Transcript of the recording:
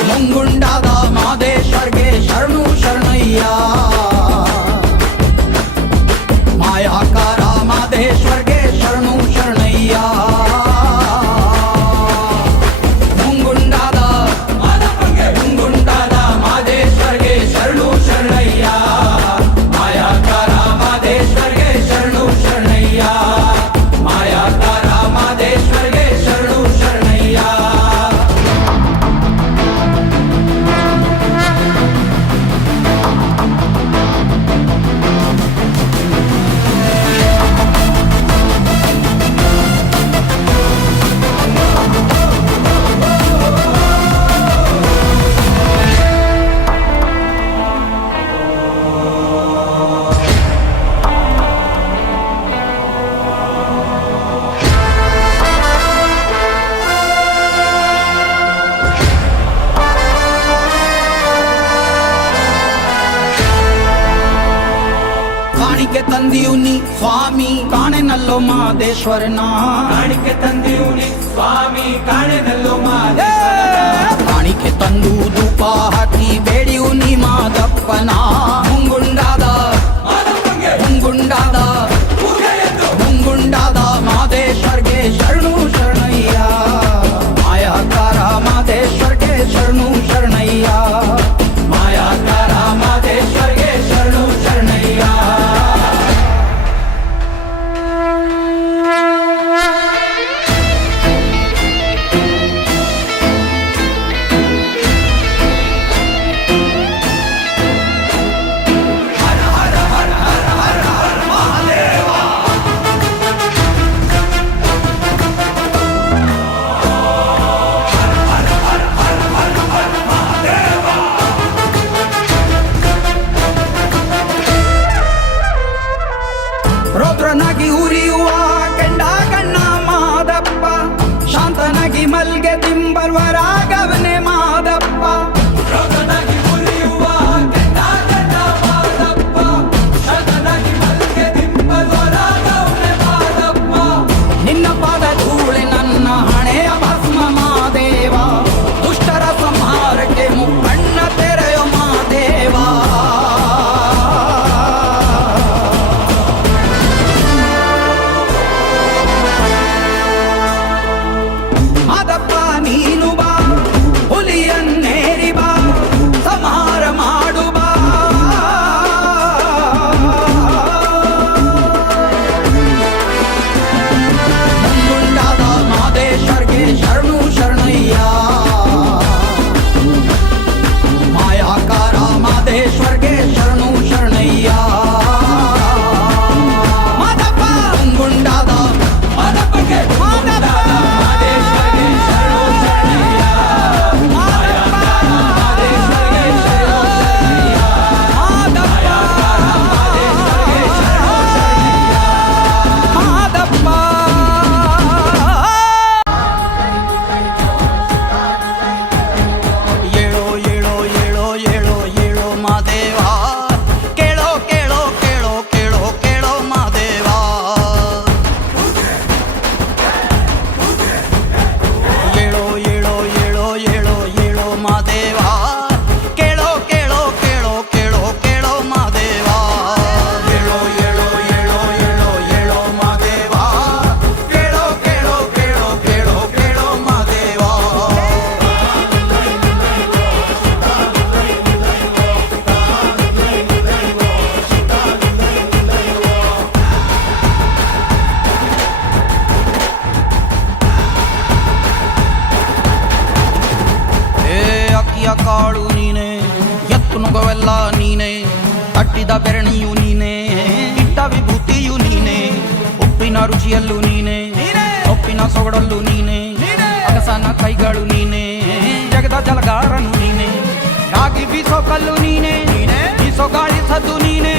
ಮುಂಗುಂಡಾದ ಮಾದೇಶ್ವರ್ಗೆ ಶರಣು ಶರಣಯ್ಯ ಮಾಯಾಕಾರ ಮಾದೇಶ್ವರ್ಗೆ ಶರಣು ಶರಣಯ್ಯ ಮುಂಗುಂಡಾದ ಮಾದೇಶ್ವರ್ಗೆ ಶರಣು ಶರಣಯ್ಯ ಮಾಯಾಕಾರ ಮಾದೇಶ್ವರ್ಗೆ ಶರಣು ಶರಣಯ್ಯ ಮಾಯಾಕಾರ ಮಾದೇಶ್ವರ್ಗೆ ಶರಣು ಶರಣಯ್ಯ ಕಾಣಿಕೆ ತಂದಿಯುನಿ ಸ್ವಾಮಿ ಕಾಣೆನಲ್ಲೋ ಮಾದೇಶ್ವರನ ಕಾಣಿಕೆ ತಂದಿಯುನಿ ಸ್ವಾಮಿ ಕಾಣೆನಲ್ಲೋ ಮಾದೇಶ್ವರನ ಕಾಣಿಕೆ ತಂದು ಧೂಪ ಹಾಕಿ ಬೇಡಿಯುನಿ ಮಾದಪ್ಪನ ಮುಂಗುಂಡಾದ ಮಾದೇಶ್ವರ್ಗೆ ಶರಣು ಶರಣಯ್ಯ ಮಾಯಾಕಾರ ಮಾದೇಶ್ವರ್ಗೆ ಶರಣು ಶರಣಯ್ಯ ಮಾಯಾಕಾರ ಮಾದೇಶ್ವರ್ಗೆ ಶರಣು ಶರಣಯ್ಯ ಮಣಿಯು ನೀನೆ, ಇಟ್ಟ ವಿಭೂತಿಯು ನೀನೆ, ಉಪ್ಪಿನ ರುಚಿಯಲ್ಲೂ ನೀನೆ, ಸೊಪ್ಪಿನ ಸೊಗಡಲ್ಲೂ ನೀನೆ, ಅಗಸನ ಕೈಗಳು ನೀನೆ, ಜಗದ ಜಲಗಾರನು ನೀನೆ, ರಾಗಿ ಬೀಸೋ ಕಲ್ಲು ನೀನೆ, ಬೀಸೋ ಗಾಳಿ ಸದ್ದು ನೀನೆ,